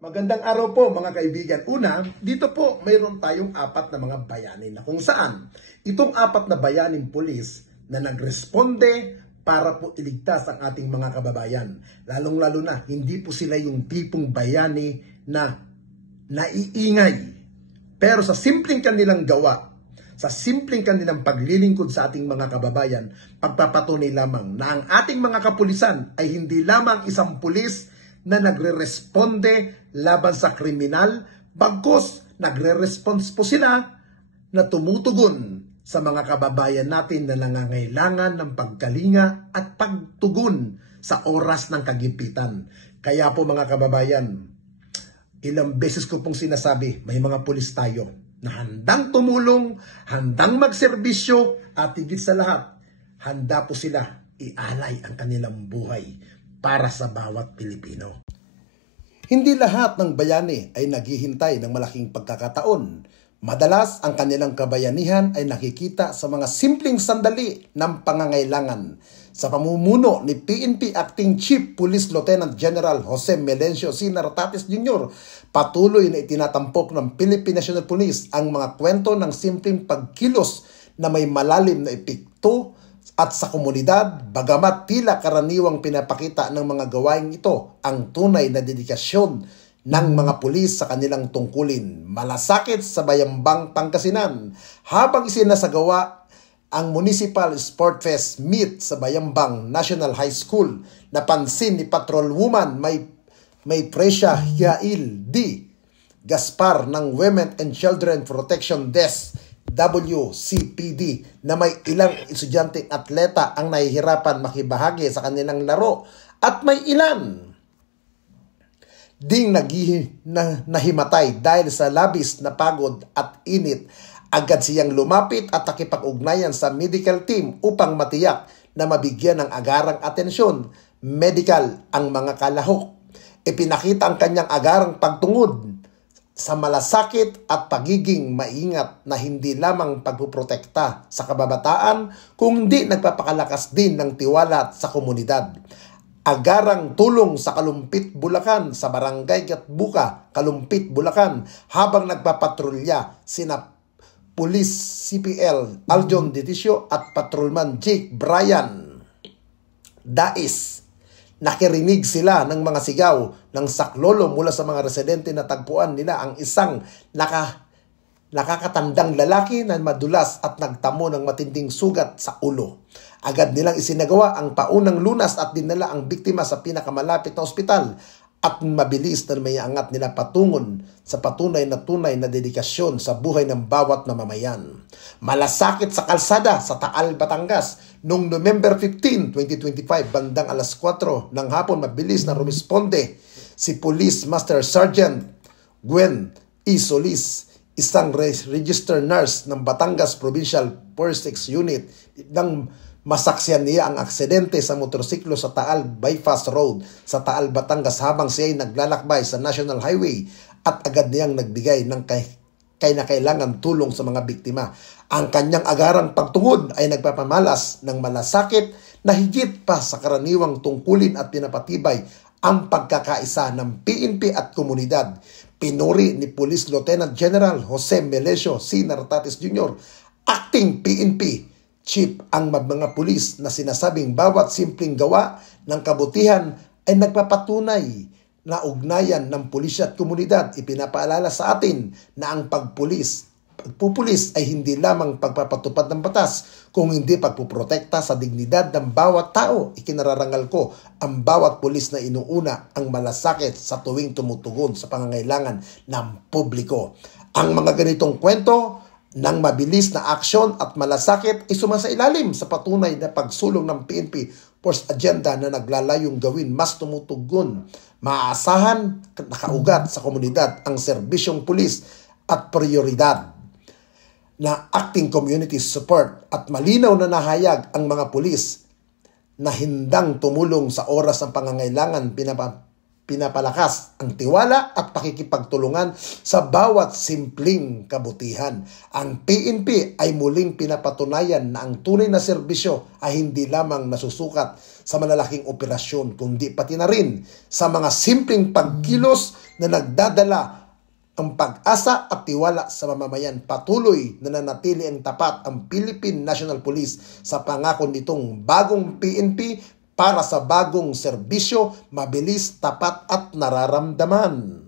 Magandang araw po mga kaibigan. Una, dito po mayroon tayong apat na mga bayani na kung saan itong apat na bayaning pulis na nagresponde para po iligtas ang ating mga kababayan. Lalong-lalo na, hindi po sila yung tipong bayani na naiingay. Pero sa simpleng kanilang gawa, sa simpleng kanilang paglilingkod sa ating mga kababayan, pagpapatunay lamang na ang ating mga kapulisan ay hindi lamang isang pulis na nagre-responde laban sa kriminal, bagkus nagre-response po sila na tumutugon sa mga kababayan natin na nangangailangan ng pagkalinga at pagtugon sa oras ng kagipitan. Kaya po mga kababayan, ilang beses ko pong sinasabi, may mga pulis tayo na handang tumulong, handang magserbisyo, at higit sa lahat, handa po sila ialay ang kanilang buhay para sa bawat Pilipino. Hindi lahat ng bayani ay naghihintay ng malaking pagkakataon. Madalas ang kanilang kabayanihan ay nakikita sa mga simpleng sandali ng pangangailangan. Sa pamumuno ni PNP Acting Chief Police Lieutenant General Jose Melencio C. Nartates Jr., patuloy na itinatampok ng Philippine National Police ang mga kwento ng simpleng pagkilos na may malalim na epekto at sa komunidad, bagamat tila karaniwang pinapakita ng mga gawain ito ang tunay na dedikasyon ng mga pulis sa kanilang tungkulin. Malasakit sa Bayambang, Pangasinan, habang isinasagawa ang Municipal Sport Fest Meet sa Bayambang National High School, napansin ni Patrolwoman may Presya Hiail D. Gaspar ng Women and Children Protection Desk WCPD na may ilang estudyanteng atleta ang nahihirapan makibahagi sa kanilang laro at may ilan ding nahimatay dahil sa labis na pagod at init. Agad siyang lumapit at nakipag-ugnayan sa medical team upang matiyak na mabigyan ng agarang atensyon medical ang mga kalahok. Ipinakita ang kanyang agarang pagtungod sa malasakit at pagiging maingat na hindi lamang pagpuprotekta sa kababataan, kundi nagpapakalakas din ng tiwala sa komunidad. Agarang tulong sa Kalumpit, Bulacan, sa Barangay Gatbuka, Kalumpit, Bulacan, habang nagpapatrolya sina Police CPL Aljon Deticio at Patrolman Jake Bryan Dais. Nakirinig sila ng mga sigaw ng saklolo mula sa mga residente na tagpuan nila ang isang nakakatandang lalaki na madulas at nagtamo ng matinding sugat sa ulo. Agad nilang isinagawa ang paunang lunas at dinala ang biktima sa pinakamalapit na ospital at mabilis na may angat nila patungon sa tunay na dedikasyon sa buhay ng bawat namamayan. Malasakit sa kalsada sa Taal, Batangas noong November 15, 2025 bandang alas 4 ng hapon, mabilis na rumisponde si Police Master Sergeant Gwen E. Solis, isang registered nurse ng Batangas Provincial Forensics Unit, nang masaksiyan niya ang aksidente sa motorsiklo sa Taal Bypass Road sa Taal, Batangas habang siya ay naglalakbay sa National Highway, at agad niyang nagbigay ng kailangan tulong sa mga biktima. Ang kanyang agarang pagtungod ay nagpapamalas ng malasakit na higit pa sa karaniwang tungkulin at pinapatibay ang pagkakaisa ng PNP at komunidad. Pinuri ni Police Lieutenant General Jose Melencio C. Nartates Jr., Acting PNP Chief, ang mga pulis na sinasabing bawat simpleng gawa ng kabutihan ay nagpapatunay na ugnayan ng pulisya at komunidad. Ipinapaalala sa atin na ang pagpupulis ay hindi lamang pagpapatupad ng batas, kung hindi pagpuprotekta sa dignidad ng bawat tao. Ikinararangal ko ang bawat pulis na inuuna ang malasakit sa tuwing tumutugon sa pangangailangan ng publiko. Ang mga ganitong kwento ng mabilis na aksyon at malasakit ay sumasailalim sa patunay na pagsulong ng PNP Force Agenda na naglalayong gawin mas tumutugon, maaasahan, nakaugat sa komunidad ang serbisyong pulis at prioridad na acting community support, at malinaw na nahayag ang mga pulis na hindang tumulong sa oras ng pangangailangan. Pinapalakas ang tiwala at pakikipagtulungan sa bawat simpleng kabutihan. Ang PNP ay muling pinapatunayan na ang tunay na serbisyo ay hindi lamang nasusukat sa malalaking operasyon, kundi pati na rin sa mga simpleng pagkilos na nagdadala ang pag-asa at tiwala sa mamamayan. Patuloy na nanatili ang tapat ang Philippine National Police sa pangako nitong bagong PNP para sa bagong serbisyo, mabilis, tapat at nararamdaman.